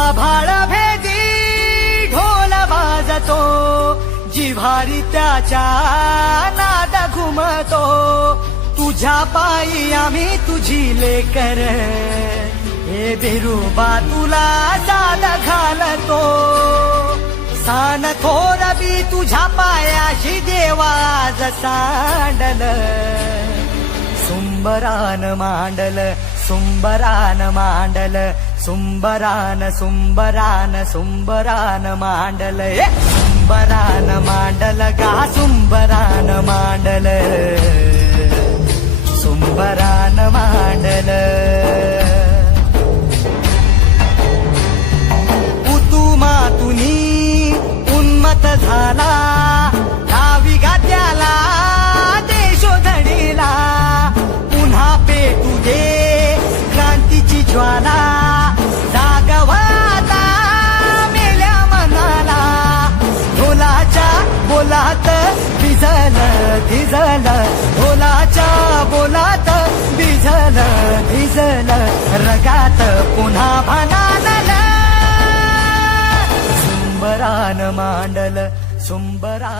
आभाळ भेदी ढोल वाजतो, जिव्हारी त्याच्या नाद घुमतो. तुझ्या पायी आम्ही तुझी लेकर, हे बिरुबा तुला दाद घालतो. सान थोर बी तुझ्या पायाशी देवाज सांडल. सुंबरान मांडल, सुंबरान मांडल, सुंबरान सुंबरान सुंबरान मांडल. सुंबरान मांडल गा, सुंबरान मांडल, सुंबरान मांडल. उतुमातुनी उन्मत झाला, डावी गाद्याला देशोधडीला. पुन्हा पेटू दे क्रांतीची ज्वाला, जागवाता मेल्या मनाला. ढोलाच्या बोलात भिजल भिजल, ढोलाच्या बोलात भिजल भिजल. रगात पुन्हा भानानल, सुंबरान मांडल सुंबरा.